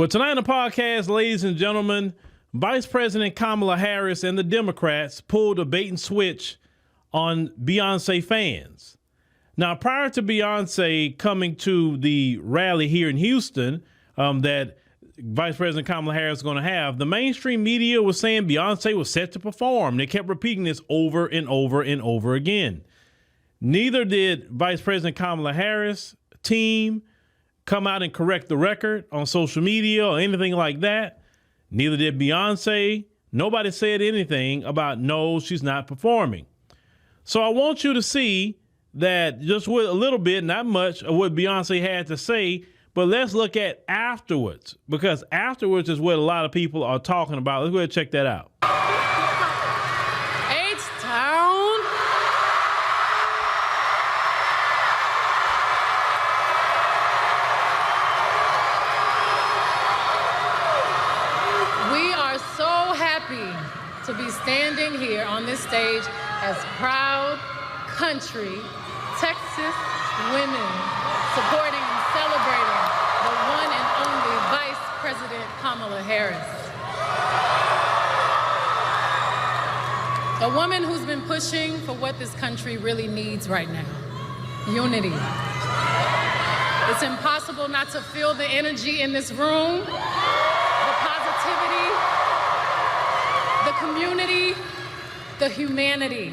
Well, tonight on the podcast, ladies and gentlemen, Vice President Kamala Harris and the Democrats pulled a bait and switch on Beyonce fans. Now, prior to Beyonce coming to the rally here in Houston that Vice President Kamala Harris is going to have, the mainstream media was saying Beyonce was set to perform. They kept repeating this over and over and over again. Neither did Vice President Kamala Harris' team come out and correct the record on social media or anything like that. Neither did Beyonce. Nobody said anything about, no, she's not performing. So I want you to see that just with a little bit, not much of what Beyonce had to say, but let's look at afterwards, because afterwards is what a lot of people are talking about. Let's go ahead and check that out. H-Town. We are so happy to be standing here on this stage as proud country Texas women supporting and celebrating the one and only Vice President Kamala Harris. A woman who's been pushing for what this country really needs right now: unity. It's impossible not to feel the energy in this room, the positivity, the community, the humanity.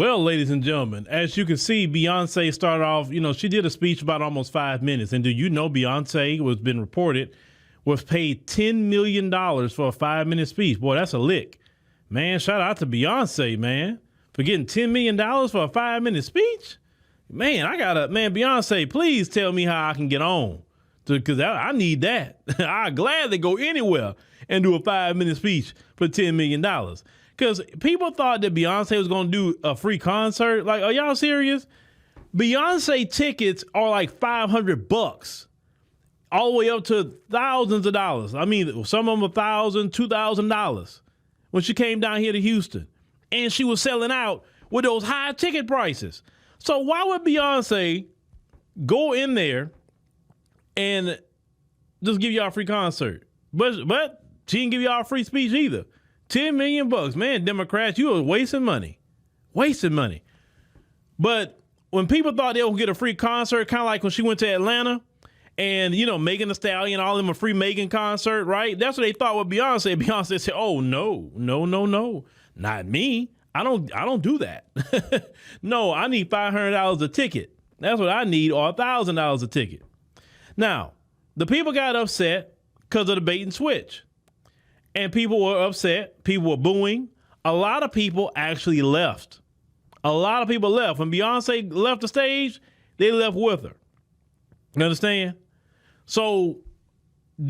Well, ladies and gentlemen, as you can see, Beyonce started off, she did a speech about almost 5 minutes. And do you know Beyonce was been reported was paid $10 million for a 5-minute speech? Boy, that's a lick. Man, shout out to Beyonce, man, for getting $10 million for a 5-minute speech. Man, Beyonce, please tell me how I can get on, because I need that. I'd gladly go anywhere and do a 5-minute speech for $10 million. Because people thought that Beyonce was going to do a free concert. Like, are y'all serious? Beyonce tickets are like $500, all the way up to thousands of dollars. I mean, some of them $1,000, $2,000 when she came down here to Houston. And she was selling out with those high ticket prices. So why would Beyonce go in there and just give y'all a free concert? But she didn't give y'all a free speech either. $10 million, man, Democrats, you are wasting money. But when people thought they would get a free concert, kind of like when she went to Atlanta and, Megan Thee Stallion, all of them a free Megan concert, right? That's what they thought with Beyonce. Beyonce said, oh, no, not me. I don't do that. No, I need $500 a ticket. That's what I need, or $1,000 a ticket. Now, the people got upset because of the bait and switch. And people were upset. People were booing. A lot of people actually left. A lot of people left. When Beyonce left the stage, they left with her. You understand? So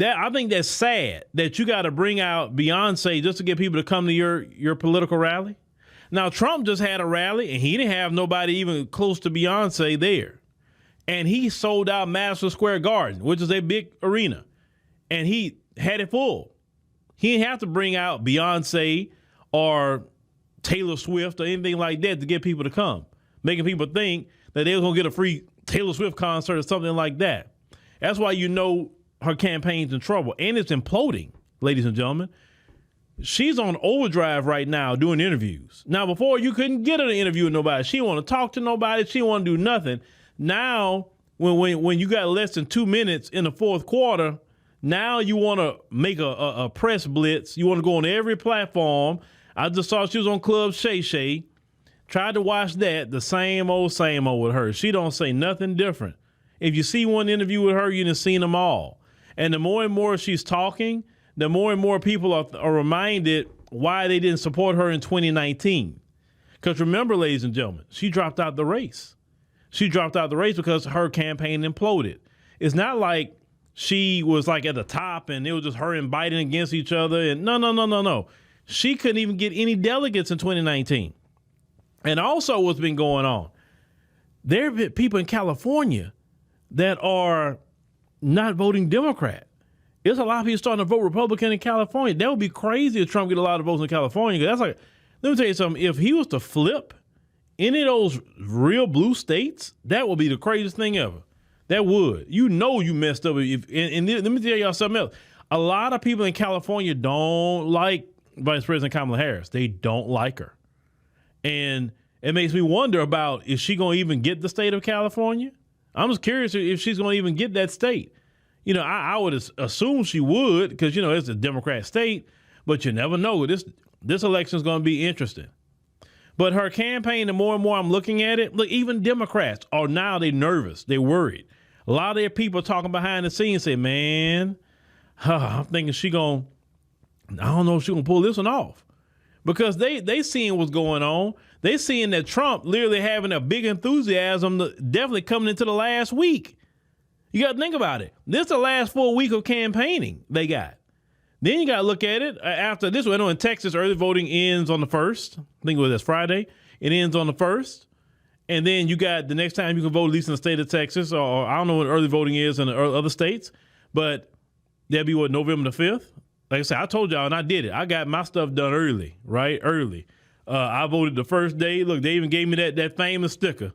I think that's sad that you got to bring out Beyonce just to get people to come to your political rally. Now, Trump just had a rally, and he didn't have nobody even close to Beyonce there. And he sold out Madison Square Garden, which is a big arena. And he had it full. He didn't have to bring out Beyonce or Taylor Swift or anything like that to get people to come, making people think that they were going to get a free Taylor Swift concert or something like that. That's why her campaign's in trouble, and it's imploding, ladies and gentlemen. She's on overdrive right now doing interviews. Now, before you couldn't get her to interview with nobody. She didn't want to talk to nobody. She didn't want to do nothing. Now, when you got less than 2 minutes in the fourth quarter, now you want to make a press blitz. You want to go on every platform. I just saw she was on Club Shay Shay. Tried to watch that. The same old with her. She don't say nothing different. If you see one interview with her, you done seen them all. And the more and more she's talking, the more and more people are reminded why they didn't support her in 2019. Because remember, ladies and gentlemen, she dropped out the race. She dropped out the race because her campaign imploded. It's not like she was like at the top and it was just her and Biden against each other. And no. She couldn't even get any delegates in 2019. And also what's been going on, there have been people in California that are not voting Democrat. There's a lot of people starting to vote Republican in California. That would be crazy if Trump get a lot of votes in California. That's like, let me tell you something. If he was to flip any of those real blue states, that would be the craziest thing ever. That would. You messed up. And let me tell y'all something else. A lot of people in California don't like Vice President Kamala Harris. They don't like her. And it makes me wonder about, is she going to even get the state of California? I'm just curious if she's going to even get that state. I would assume she would because, it's a Democrat state, but you never know. This election is going to be interesting. But her campaign, the more and more I'm looking at it, look, even Democrats are now, they're nervous. They're worried. A lot of their people talking behind the scenes say, man, I'm thinking I don't know if she's going to pull this one off. Because they seeing what's going on. They seeing that Trump literally having a big enthusiasm, definitely coming into the last week. You got to think about it. This is the last full week of campaigning they got. Then you got to look at it after this. In Texas, early voting ends on the 1st. I think it was Friday. It ends on the 1st. And then you got the next time you can vote, at least in the state of Texas, or I don't know what early voting is in the other states, but that'll be November the 5th. Like I said, I told y'all, and I did it. I got my stuff done early, right? Early. I voted the first day. Look, they even gave me that famous sticker.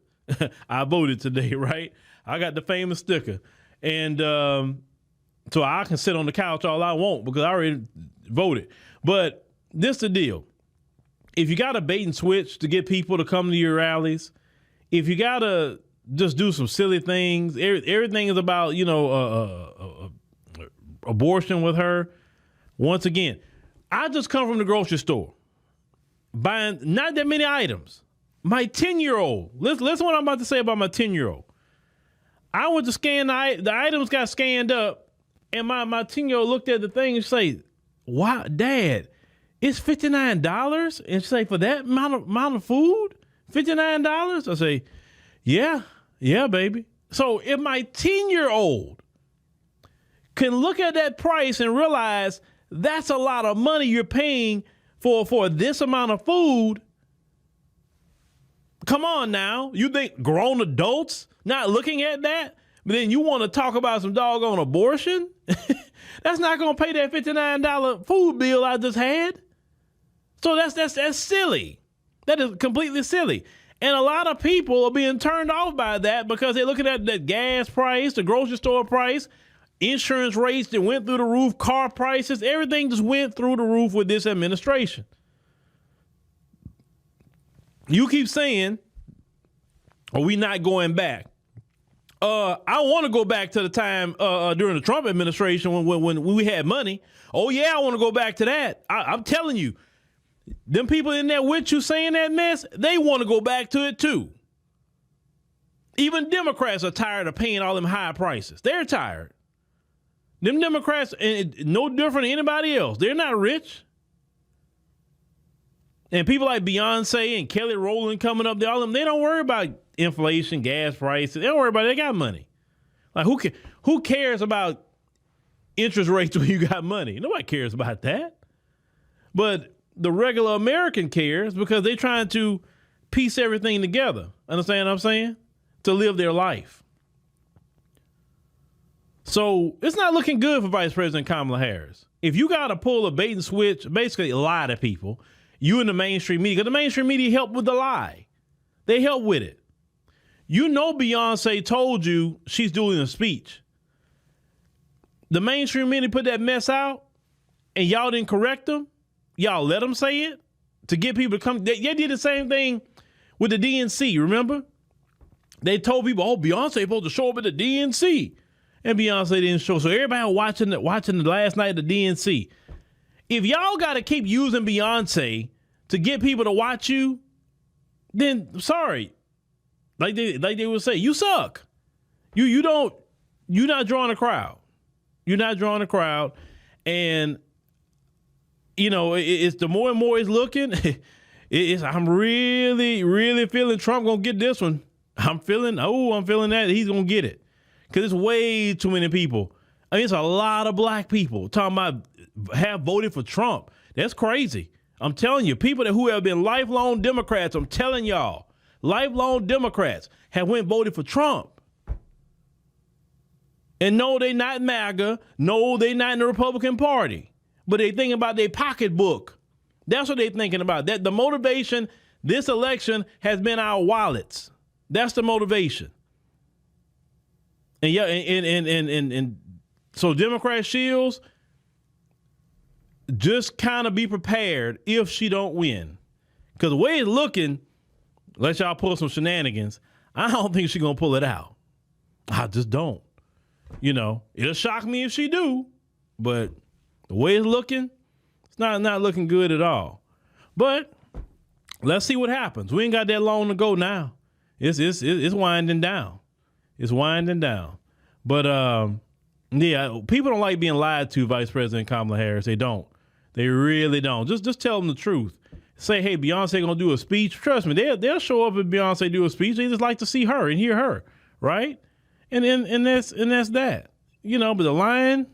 I voted today, right? I got the famous sticker. And so I can sit on the couch all I want because I already voted. But this the deal. If you got a bait and switch to get people to come to your rallies, if you got to just do some silly things, everything is about, abortion with her. Once again, I just come from the grocery store buying not that many items, My 10-year-old, listen what I'm about to say about my 10-year-old. I went to scan the items got scanned up, and my 10-year-old looked at the thing and say, "Wow, Dad, it's $59?" And she say, "For that amount of food, $59?" I say, yeah, baby. So if my 10-year-old can look at that price and realize that's a lot of money you're paying for this amount of food, come on now. You think grown adults not looking at that? But then you want to talk about some doggone abortion? That's not going to pay that $59 food bill I just had. So that's silly. That is completely silly. And a lot of people are being turned off by that because they're looking at that gas price, the grocery store price, insurance rates that went through the roof, car prices, everything just went through the roof with this administration. You keep saying, are we not going back? I want to go back to the time during the Trump administration when we had money. Oh, yeah, I want to go back to that. I'm telling you, them people in there with you saying that mess, they want to go back to it too. Even Democrats are tired of paying all them high prices. They're tired. Them Democrats, no different than anybody else. They're not rich. And people like Beyonce and Kelly Rowland coming up there, all of them, they don't worry about inflation, gas prices. They don't worry about it. They got money. Like who cares about interest rates when you got money? Nobody cares about that. But the regular American cares because they're trying to piece everything together. Understand what I'm saying? To live their life. So it's not looking good for Vice President Kamala Harris. If you got to pull a bait and switch, basically lie to people, you in the mainstream media, because the mainstream media help with the lie. They help with it. You know Beyonce told you she's doing a speech. The mainstream media put that mess out and y'all didn't correct them. Y'all let them say it to get people to come. They did the same thing with the DNC, remember? They told people, oh, Beyonce supposed to show up at the DNC. And Beyonce didn't show. So everybody watching the last night of the DNC. If y'all got to keep using Beyonce to get people to watch you, then sorry. Like they would say, you suck. You're not drawing a crowd. You're not drawing a crowd. And you know, it's the more and more it's looking, I'm really, really feeling Trump gonna get this one. I'm feeling that he's gonna get it. Because it's way too many people. I mean, it's a lot of black people talking about have voted for Trump. That's crazy. I'm telling you, people who have been lifelong Democrats, I'm telling y'all, lifelong Democrats have voted for Trump. And no, they not MAGA. No, they not in the Republican Party. But they thinking about their pocketbook. That's what they thinking about. That the motivation this election has been our wallets. That's the motivation. And yeah, and so Democrat Shields, just kind of be prepared if she don't win. Because the way it's looking, let y'all pull some shenanigans, I don't think she's going to pull it out. I just don't. You know, it'll shock me if she do, but the way it's looking, it's not looking good at all. But let's see what happens. We ain't got that long to go now. It's winding down. It's winding down. But yeah, people don't like being lied to, Vice President Kamala Harris. They don't. They really don't. Just tell them the truth. Say, hey, Beyonce gonna do a speech. Trust me, they'll show up if Beyonce do a speech. They just like to see her and hear her, right? And that's that. You know, but the lying,